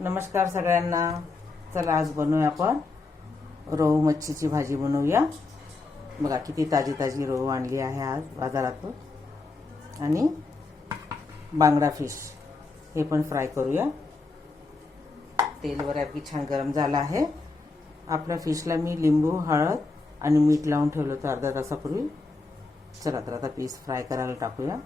नमस्कार सगळ्यांना. चला आज बनवूया आपण रोहू मच्छीची भाजी बनवूया. बघा किती ताजी ताजी रोहू आणली आहे आज बाजारातून. आणि बांगडा फिश हे पण फ्राय करूया. तेल बऱ्यापैकी छान गरम झालं आहे. आपल्या फिशला मी लिंबू हळद आणि मीठ लावून ठेवलं होतं अर्धा तासापूर्वी. चला तर आता पीस फ्राय करायला टाकूया.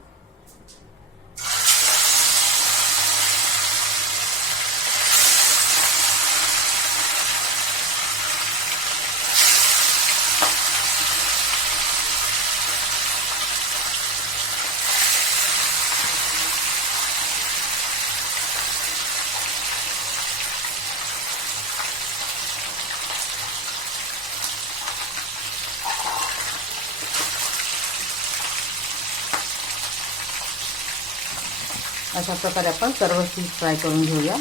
अशा प्रकारे आपण सर्व फिश फ्राय करून घेऊया.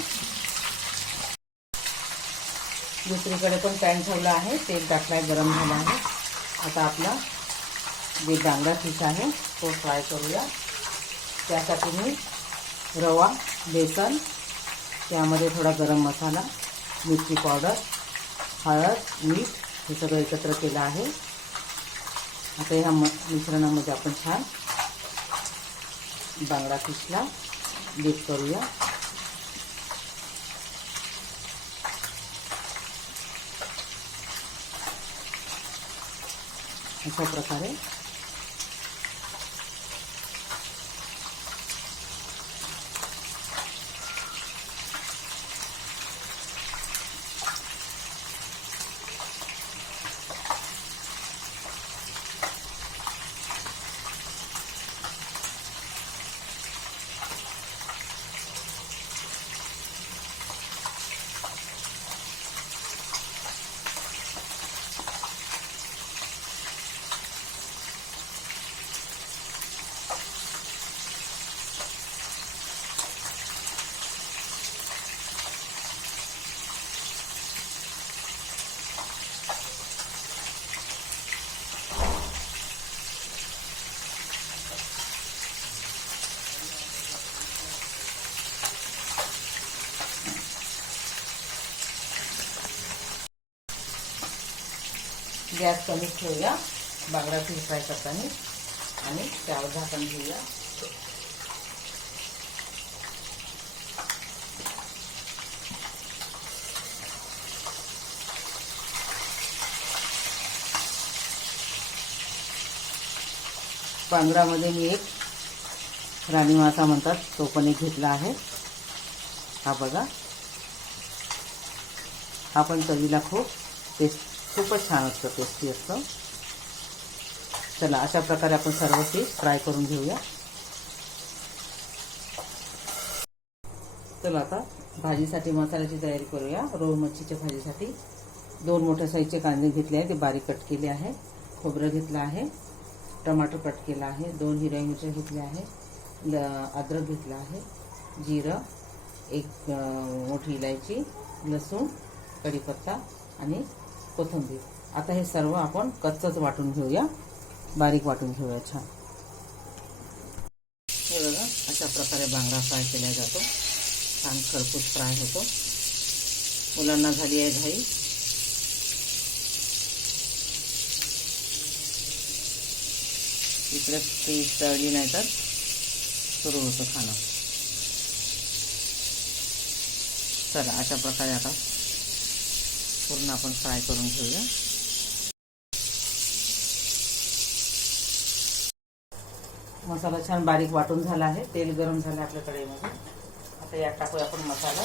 दुसरीकडे पण पॅन ठेवला आहे. तेल टाकलाय गरम झालं आहे. आता आपला जे डांगडा फिश आहे तो फ्राय करूया. त्यासाठी मी रवा बेसन त्यामध्ये थोडा गरम मसाला मिरची पावडर हळद मीठ हे सगळं एकत्र केलं आहे. आता ह्या म मिश्रणामध्ये आपण छान बांगडा फिशला डीप करूया. अशा प्रकारे गॅस कमी ठेवूया. बांगडा फिश फ्राय करताना. आणि त्यावर झाकण घेऊया पांढरामध्ये मी एक राणी मासा म्हणतात तो पण एक घेतला आहे. हा बघा. हा पण चवीला खूप टेस्ट खूपच छान असतं टेस्टी असतं. चला अशा प्रकारे आपण सर्व फिश फ्राय करून घेऊया. चला आता भाजीसाठी मसाल्याची तयारी करूया. रोह मच्छीच्या भाजीसाठी दोन मोठ्या साईजचे कांदे घेतले आहे ते बारीक कट केले आहे खोबरं घेतलं आहे. टमाटर कट केला आहे. दोन हिरव्या मिरच्या घेतल्या आहे ल अद्रक घेतलं आहे. जिरं एक मोठी इलायची लसूण कढीपत्ता आणि कोथिंबीर. आता हे सर्व आपण कच्चंच वाटून घेऊया. बारीक वाटून घेऊया छान. हे बघा अशा प्रकारे बांगडा फ्राय केला जातो. छान खरपूस फ्राय होतो. मुलांना झाली आहे घाई. इकडे ती तळली नाही तर सुरू होतं खाणं. चला अशा प्रकारे आता पूर्ण आपण फ्राय करून घेऊया. मसाला छान बारीक वाटून झाला आहे. तेल गरम झालं आपल्या कढईमध्ये. आता यात टाकूया आपण मसाला.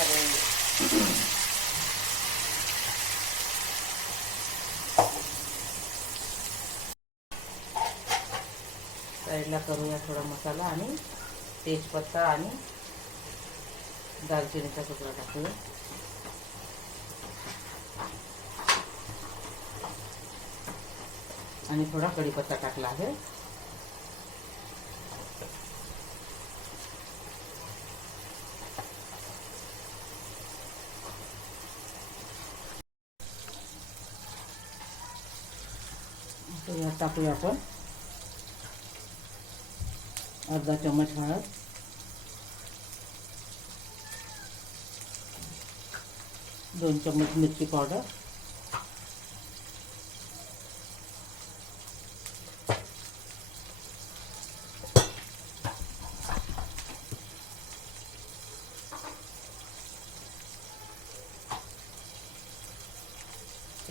अरे. साईडला करूया थोडा मसाला आणि तेजपत्ता आणि दालचिनीचा तुकडा टाकूया. आणि थोडा कढीपत्ता टाकला आहे. टाकूया आपण अर्धा चम्मच हळद. दोन चम्मच मिरची पावडर.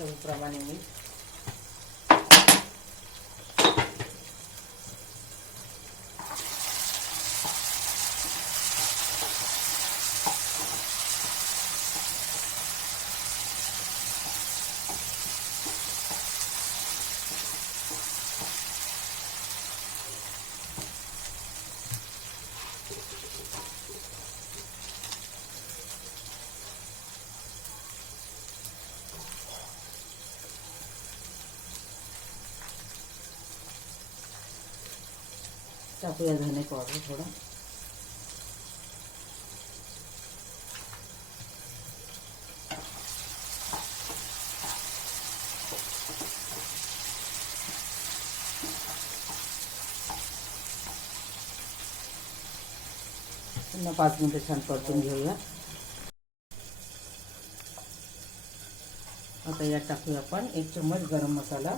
चवीप्रमाणे मीठ टाकूया धने पावडर थोडा। पाच मिनिटं छान परतून घेऊया आता यात टाकूया आपण एक चम्मच गरम मसाला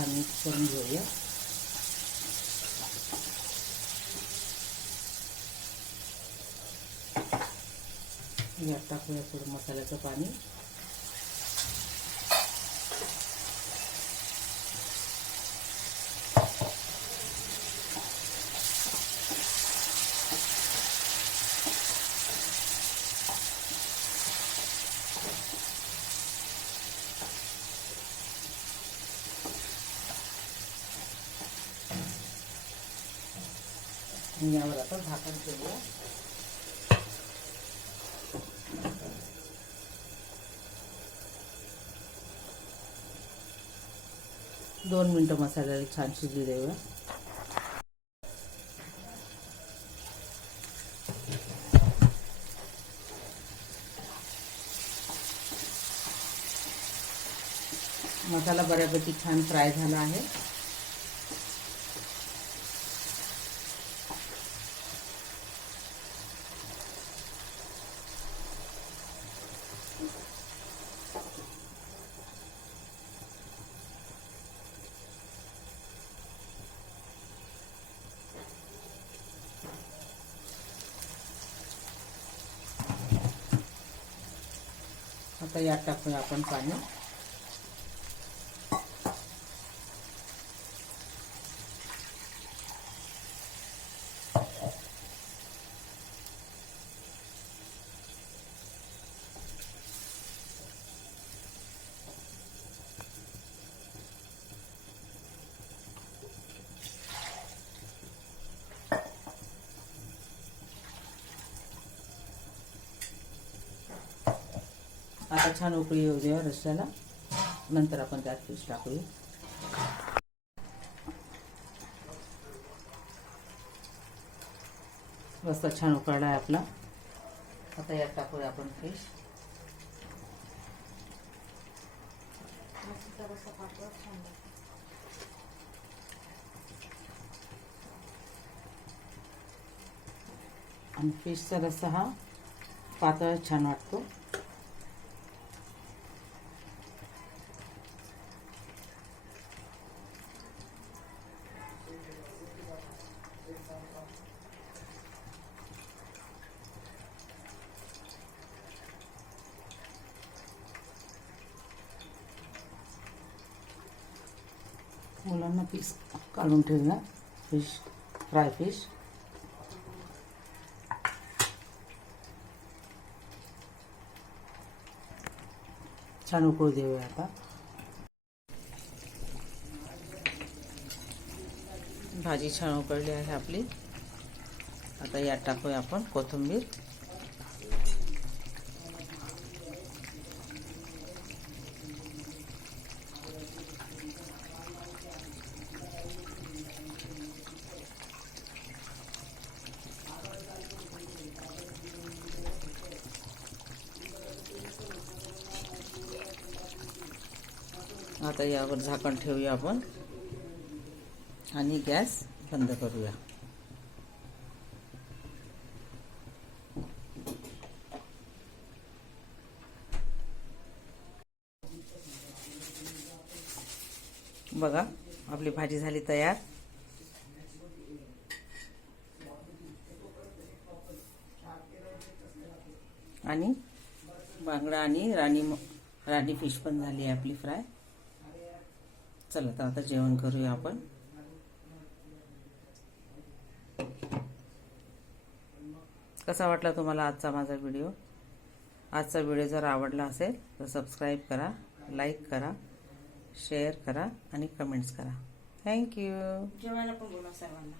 छान मिक्स करून घेऊया. यात टाकूया थोडं मसाल्याचं पाणी आणि यावर आता झाकण ठेवूया. दोन मिनटं मसाल्याला छान शिजू देऊया मसाला बऱ्यापैकी छान फ्राय झाला आहे. आता यात टाकूया आपण पाणी. आता छान उकळी येऊ द्या रश्श्याला नंतर आपण त्यात फिश टाकूया. रस्ता छान उकळला आहे आपला. आता यात टाकूया आपण फिश आणि फिशचा रस्सा हा पातळ छान वाटतो. मुलांना पीस काढून ठेवला फिश फ्राय फिश. छान उकळू देऊया आता. भाजी छान उकळली आहे आपली. आता यात टाकूया आपण कोथिंबीर. आता यावर झाकण ठेवूया आपण. आणि गॅस बंद करूया. बघा आपली भाजी झाली तयार. आणि बांगडा आणि राणी राणी फिश पण झाली आहे आपली फ्राय. चला तर आता जेवण करूया आपण. कसा वाटला तुम्हाला आजचा माझा व्हिडिओ? आजचा व्हिडिओ जर आवडला असेल तर सबस्क्राईब करा लाईक करा शेअर करा आणि कमेंट्स करा. थँक्यू जेवायला पण बोला सर्वांना.